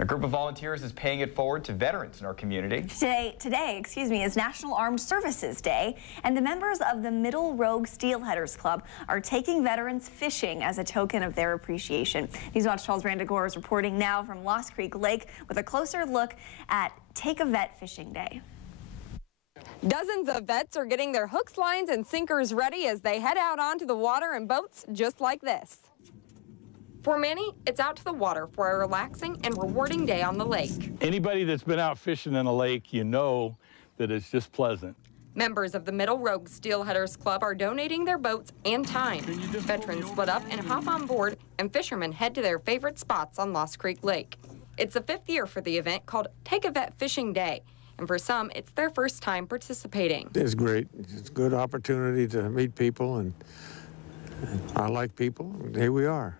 A group of volunteers is paying it forward to veterans in our community. Today, is National Armed Services Day, and the members of the Middle Rogue Steelheaders Club are taking veterans fishing as a token of their appreciation. Newswatch 12's Randa Gore is reporting now from Lost Creek Lake with a closer look at Take a Vet Fishing Day. Dozens of vets are getting their hooks, lines, and sinkers ready as they head out onto the water in boats just like this. For many, it's out to the water for a relaxing and rewarding day on the lake. Anybody that's been out fishing in a lake, you know that it's just pleasant. Members of the Middle Rogue Steelheaders Club are donating their boats and time. Veterans split up and hop on board, and fishermen head to their favorite spots on Lost Creek Lake. It's the 5th year for the event called Take a Vet Fishing Day, and for some, it's their first time participating. It's great. It's a good opportunity to meet people, and I like people. Here we are.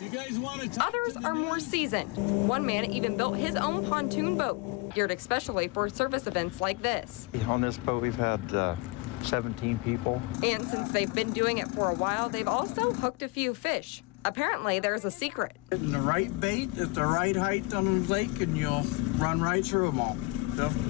You guys want to Others are more seasoned. One man even built his own pontoon boat, geared especially for service events like this. On this boat, we've had 17 people. And since they've been doing it for a while, they've also hooked a few fish. Apparently, there's a secret. Getting the right bait at the right height on the lake, and you'll run right through them all.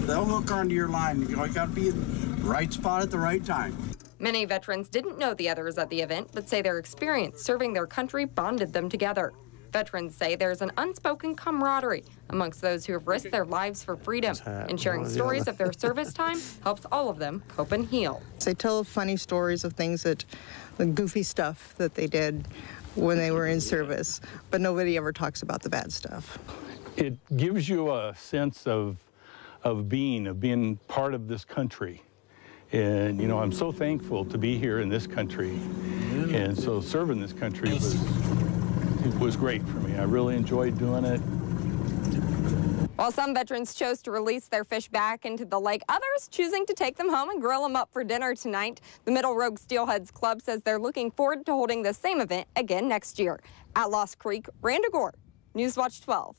They'll hook onto your line. You got to be in the right spot at the right time. Many veterans didn't know the others at the event, but say their experience serving their country bonded them together. Veterans say there's an unspoken camaraderie amongst those who have risked their lives for freedom, and sharing stories of their service time helps all of them cope and heal. They tell funny stories of things the goofy stuff that they did when they were in service, but nobody ever talks about the bad stuff. It gives you a sense of being part of this country. And, you know, I'm so thankful to be here in this country. And so serving this country was great for me. I really enjoyed doing it. While some veterans chose to release their fish back into the lake, others choosing to take them home and grill them up for dinner tonight. The Middle Rogue Steelheads Club says they're looking forward to holding the same event again next year. At Lost Creek, Randa Gore, Newswatch 12.